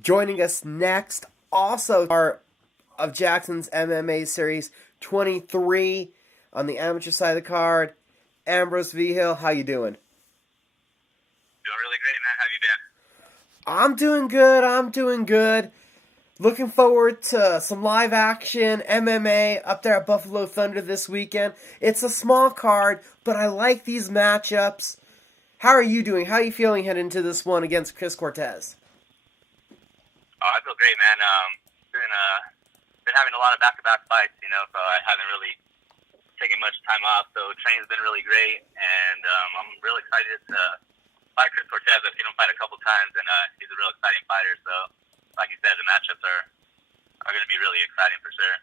Joining us next, also part of Jackson's MMA Series 23 on the amateur side of the card, Ambrose Vigil. How you doing? Doing really great, man. How you been? I'm doing good. Looking forward to some live action MMA up there at Buffalo Thunder this weekend. It's a small card, but I like these matchups. How are you doing? How are you feeling heading into this one against Chris Cortez? Oh, I feel great, man. Been having a lot of back-to-back fights, so I haven't really taken much time off. So training's been really great, and I'm really excited to fight Chris Cortez. I've seen him fight a couple times, and he's a real exciting fighter. So, like you said, the matchups are going to be really exciting for sure.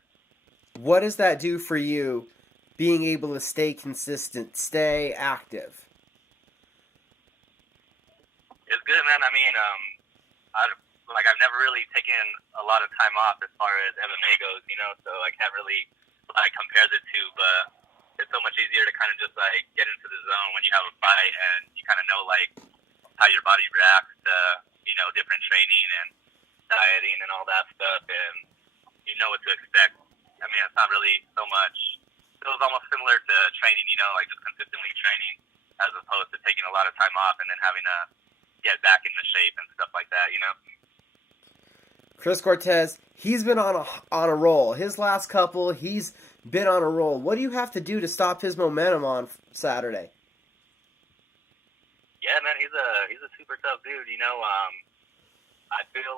What does that do for you, being able to stay consistent, stay active? It's good, man. I mean, I've never really taken a lot of time off as far as MMA goes, so I can't really compare the two, but it's so much easier to kind of just get into the zone when you have a fight, and you kind of know how your body reacts to different training and dieting and all that stuff, and you know what to expect. I mean, it's not really so much. It was almost similar to training, just consistently training as opposed to taking a lot of time off and then having to get back into shape and stuff like that. Chris Cortez, he's been on a roll. His last couple, he's been on a roll. What do you have to do to stop his momentum on Saturday? Yeah, man, he's a super tough dude. I feel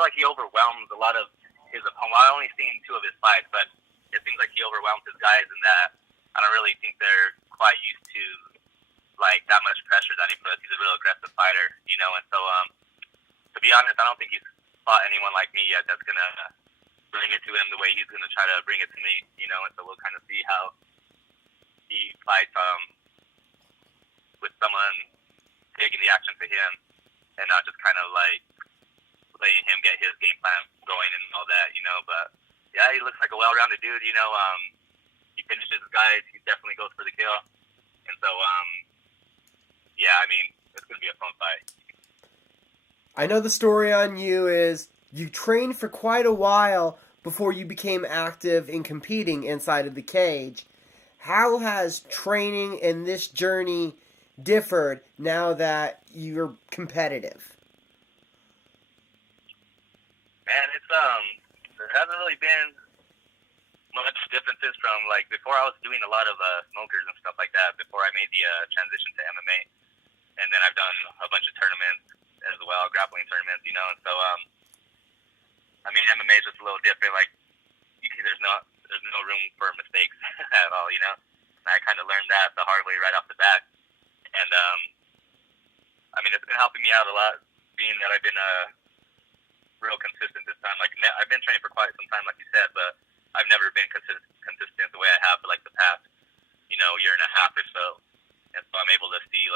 like he overwhelms a lot of his opponents. Well, I've only seen two of his fights, but it seems like he overwhelms his guys in that I don't really think they're quite used to that much pressure that he puts. He's a real aggressive fighter, and so to be honest, I don't think he's fought anyone like me yet that's gonna bring it to him the way he's gonna try to bring it to me, and so we'll kind of see how he fights with someone taking the action to him and not just kind of letting him get his game plan going and all that, but yeah, he looks like a well-rounded dude, he finishes his guys, he definitely goes for the kill, and so yeah, I mean, it's gonna be a fun fight. I know the story on you is you trained for quite a while before you became active in competing inside of the cage. How has training in this journey differed now that you're competitive? Man, there hasn't really been much differences from before. I was doing a lot of smokers and stuff like that before I made the transition to MMA, and then I've done a bunch of tournaments as well, grappling tournaments, and so I mean, MMA is just a little different. There's no room for mistakes at all, And I kind of learned that the hard way right off the bat, and I mean, it's been helping me out a lot, being that I've been real consistent this time. I've been training for quite some time, like you said, but I've never been consistent the way I have for the past, year and a half or so, and so I'm able to see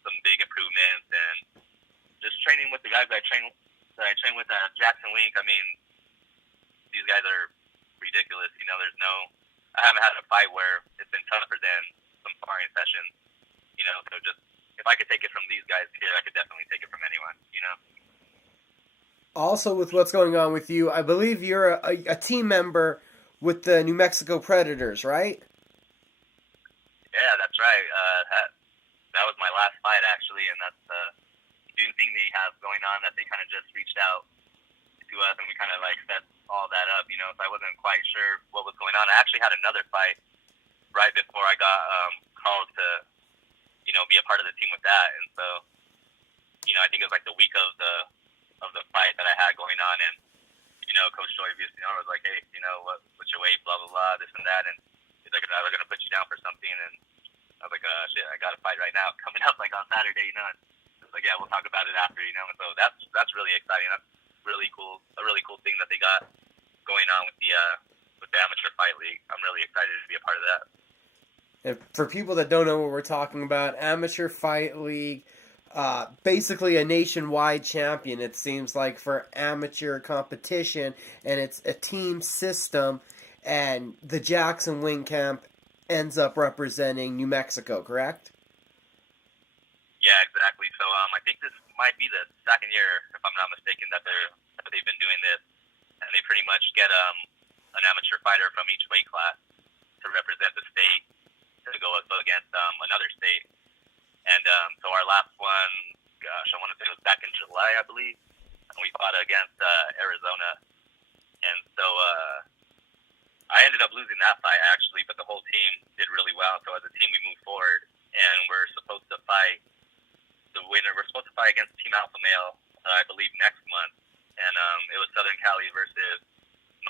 some big improvements, and just training with the guys that I train with at Jackson Wink. I mean, these guys are ridiculous. I haven't had a fight where it's been tougher than some sparring sessions. So just if I could take it from these guys here, I could definitely take it from anyone. Also, with what's going on with you, I believe you're a team member with the New Mexico Predators, right? Yeah, that's right. That was my last fight, actually, and that's the new thing they have going on, that they kind of just reached out to us, and we kind of set all that up, so I wasn't quite sure what was going on. I actually had another fight right before I got called to, be a part of the team with that, and so, I think it was the week of the fight that I had going on, and, Coach Joy was like, hey, what's your weight, blah, blah, blah, this and that, and he's like, they're going to put you down for something, and I was like, shit, I got a fight right now coming up on Saturday, and I was like, yeah, we'll talk about it after, and so that's really exciting. That's really cool, a really cool thing that they got going on with the Amateur Fight League. I'm really excited to be a part of that. And for people that don't know what we're talking about, Amateur Fight League, basically a nationwide champion, it seems like, for amateur competition, and it's a team system, and the Jackson Wing Camp ends up representing New Mexico, correct? Yeah, exactly. So I think this might be the second year, if I'm not mistaken, that they've been doing this, and they pretty much get an amateur fighter from each weight class to represent the state to go up against another state. And so our last one, gosh, I want to say it was back in July, I believe, and we fought against Arizona. And so I ended up losing that fight, actually, but the whole team did really well. So as a team, we moved forward, and we're supposed to fight the winner. We're supposed to fight against Team Alpha Male, I believe, next month. And it was Southern Cali versus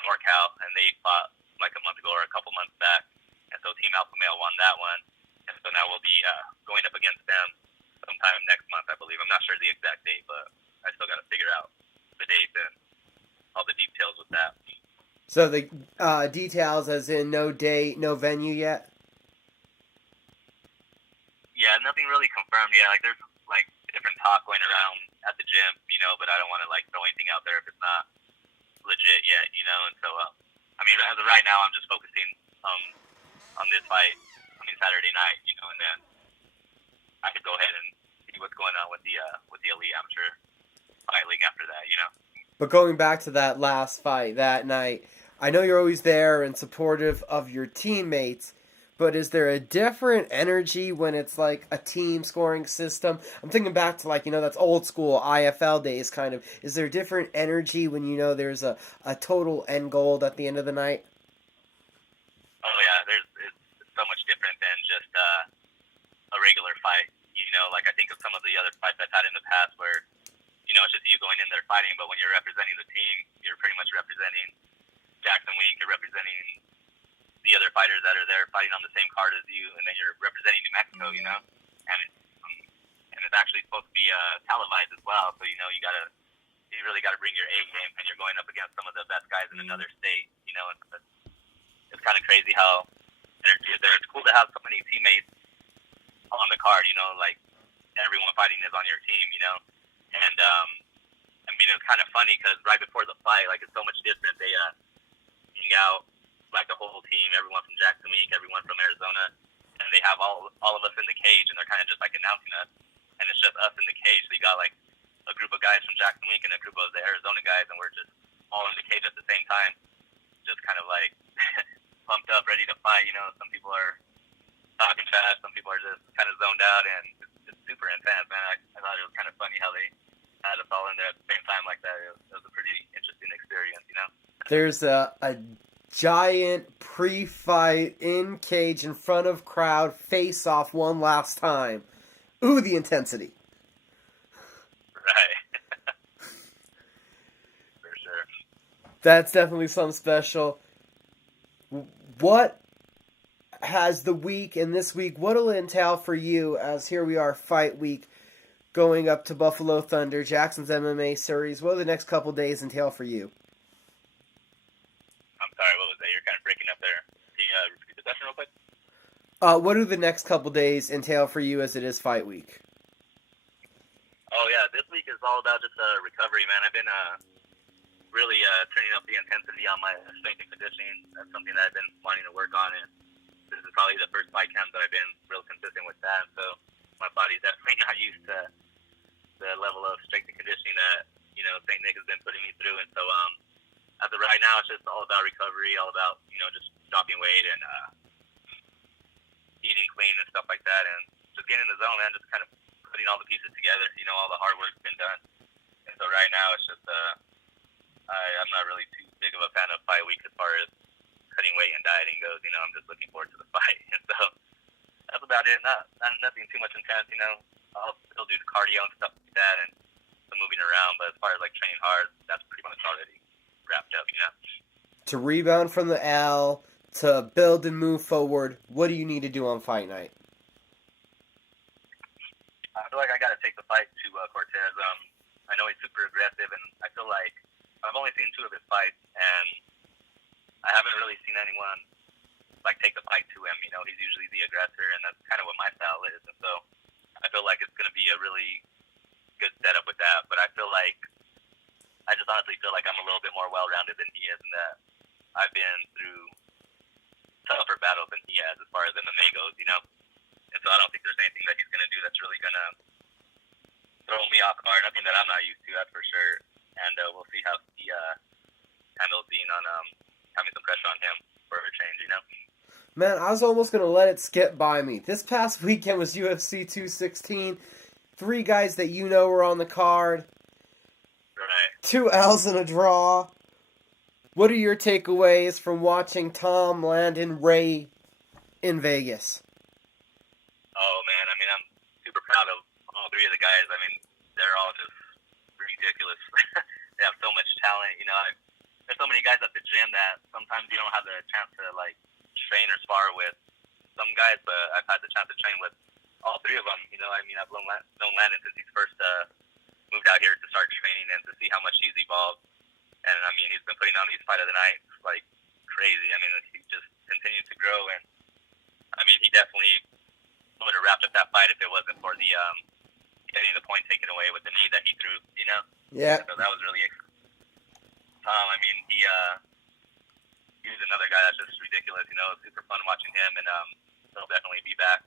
NorCal, and they fought like a month ago or a couple months back. And so Team Alpha Male won that one. And so now we'll be going up against them sometime next month, I believe. I'm not sure the exact date, but I still got to figure out the date and all the details with that. So the details as in no date, no venue yet? Yeah, nothing really confirmed yet. Like, there's, like, different talk going around at the gym, you know, but I don't want to, like, throw anything out there if it's not legit yet, you know. And so, I mean, as of right now, I'm just focusing on this fight, Saturday night, you know, and then I could go ahead and see what's going on with the Elite Amateur Fight League after that, you know. But going back to that last fight that night, I know you're always there and supportive of your teammates, but is there a different energy when it's like a team scoring system? I'm thinking back to, like, you know, that's old school IFL days kind of. Is there a different energy when you know there's a total end goal at the end of the night? Oh yeah, it's so much different than just a regular fight. You know, like I think of some of the other fights I've had in the past where, you know, it's just you going in there fighting, but when you're representing the team, you're pretty much representing Jackson Wink, you're representing the other fighters that are there fighting on the same card as you, and then you're representing New Mexico, you know, and it's actually supposed to be televised as well. So, you know, you really gotta bring your A game, and you're going up against some of the best guys in another state, you know. And it's kind of crazy how energy is there. It's cool to have so many teammates on the card, you know, like everyone fighting is on your team, you know. And I mean, it's kind of funny because right before the fight, like, it's so much different. They hang out, like, the whole team, everyone from Jackson Wink, everyone from Arizona, and they have all of us in the cage, and they're kind of just like announcing us, and it's just us in the cage. So you got like a group of guys from Jackson Wink and a group of the Arizona guys, and we're just all in the cage at the same time, just kind of like pumped up, ready to fight. You know, some people are talking fast, some people are just kind of zoned out, and it's super intense, man. I thought it was kind of funny how they had us all in there at the same time like that. It was a pretty interesting experience, you know. There's a giant pre-fight in cage in front of crowd face off one last time. Ooh, the intensity. Right. For sure. That's definitely something special. What has the week and this week, what will it entail for you as here we are, fight week, going up to Buffalo Thunder, Jackson's MMA series? What will the next couple days entail for you? I'm sorry, what was that? You're kind of breaking up there. Can you repeat the question real quick? What do the next couple days entail for you as it is fight week? Oh, yeah, this week is all about just recovery, man. I've been really turning up the intensity on my strength and conditioning. That's something that I've been wanting to work on, and this is probably the first fight camp that I've been real consistent with that. So my body's definitely not used to the level of strength and conditioning that, you know, St. Nick has been putting me through. And so as of right now, it's just all about recovery, all about, you know, just dropping weight and eating clean and stuff like that, and just getting in the zone, man, just kind of putting all the pieces together. You know, all the hard work's been done. And so right now it's just I'm not really too big of a fan of fight week as far as cutting weight and dieting goes. You know, I'm just looking forward to the fight. And so that's about it. Not nothing too much intense, you know. I'll still do the cardio and stuff like that and the moving around, but as far as like training hard, that's pretty much already wrapped up, you know. To rebound from the L, to build and move forward, what do you need to do on fight night? I feel like I got to take the fight to Cortez. I know he's super aggressive, and I feel like I've only seen 2 of his fights, and I haven't really seen anyone like take the fight to him. You know, he's usually the aggressor, and that's kind of what my style is. And so I feel like it's going to be a really good setup with that. But I just honestly feel like I'm a little bit more well-rounded than he is, and that I've been through tougher battles than he has as far as MMA goes, you know. And so I don't think there's anything that he's going to do that's really going to throw me off guard. Nothing that I'm not used to, that's for sure. And we'll see how he handles being on having some pressure on him for a change, you know? Man, I was almost going to let it skip by me. This past weekend was UFC 216. 3 guys that you know were on the card. Right. 2 L's and a draw. What are your takeaways from watching Tom, Landon, Ray in Vegas? Oh, man, I mean, I'm super proud of all 3 of the guys. I mean, they're all just ridiculous. They have so much talent, you know. There's so many guys at the gym that sometimes you don't have the chance to, like, train or spar with some guys, but I've had the chance to train with all 3 of them, you know. I mean, I've known Landon since he's first moved out here to start training and to see how much he's evolved. And, I mean, he's been putting on these fight of the nights like crazy. I mean, he just continues to grow. And, I mean, he definitely would have wrapped up that fight if it wasn't for the getting the point taken away with the knee that he threw, you know? Yeah. So that was really Tom, I mean, he's another guy that's just ridiculous, you know. It's super fun watching him, and he'll definitely be back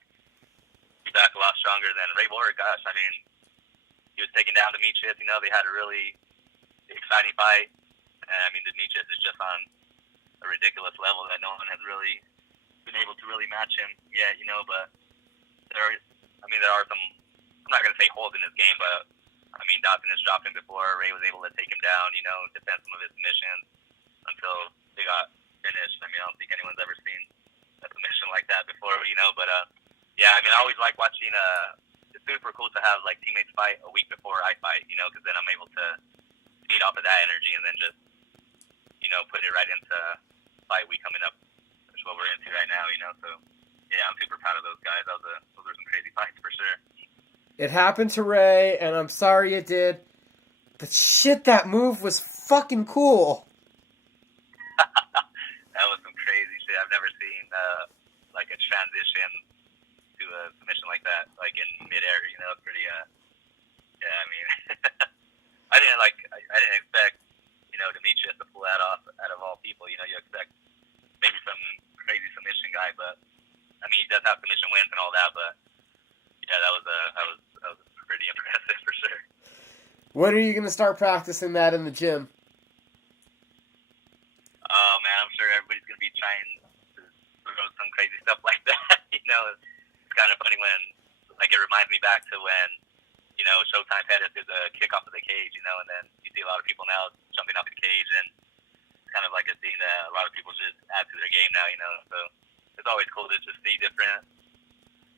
a lot stronger than Ray Borg. Gosh, I mean, he was taken down to Demetrius. You know, they had a really exciting fight, and I mean, Demetrius is just on a ridiculous level that no one has really been able to really match him yet, you know. But there are some. I'm not gonna say holes in his game, but I mean, Dawson has dropped him before. Ray was able to take him down, you know, defend some of his submissions until they got finished. I mean, I don't think anyone's ever seen a submission like that before, you know. But yeah, I mean, I always like watching. It's super cool to have like teammates fight a week before I fight, you know, because then I'm able to feed off of that energy and then just, you know, put it right into fight week coming up, which is what we're into right now, you know. So yeah, I'm super proud of those guys. Those were some crazy fights for sure. It happened to Ray, and I'm sorry it did. But shit, that move was fucking cool. That was some crazy shit. I've never seen like a transition to a submission like that, like in midair. You know, it's pretty. Yeah, I mean, I didn't expect, you know, Demetrius to pull that off out of all people. You know, you expect maybe some crazy submission guy, but I mean, he does have submission wins and all that. But yeah, that was pretty impressive for sure. When are you gonna start practicing that in the gym? Oh man, I'm sure everybody's gonna be trying to throw some crazy stuff like that. You know, it's kind of funny when, like, it reminds me back to when, you know, Showtime had it through the kickoff of the cage, you know, and then you see a lot of people now jumping off the cage, and it's kind of like a scene that a lot of people just add to their game now, you know. So it's always cool to just see different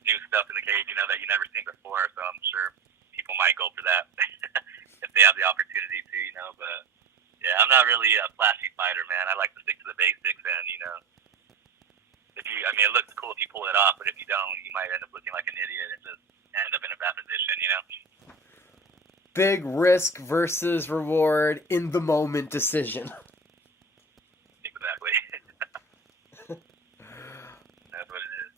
new stuff in the cage, you know, that you never seen before. So I'm sure people might go for that if they have the opportunity to, you know. But yeah, I'm not really a flashy fighter, man. I like to stick to the basics, and you know, I mean, it looks cool if you pull it off, but if you don't, you might end up looking like an idiot and just end up in a bad position, you know. Big risk versus reward in the moment decision. Exactly. That's what it is.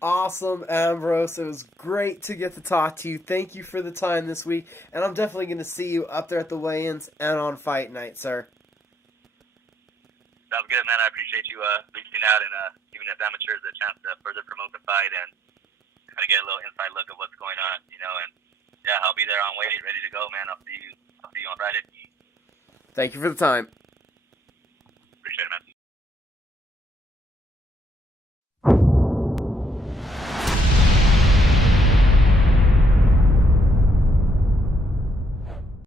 Awesome, Ambrose. It was great to get to talk to you. Thank you for the time this week, and I'm definitely going to see you up there at the weigh-ins and on fight night, sir. Sounds good, man. I appreciate you reaching out and giving us amateurs a chance to further promote the fight and kind of get a little inside look of what's going on, you know. And yeah, I'll be there on weight, ready to go, man. I'll see you on Friday. Thank you for the time.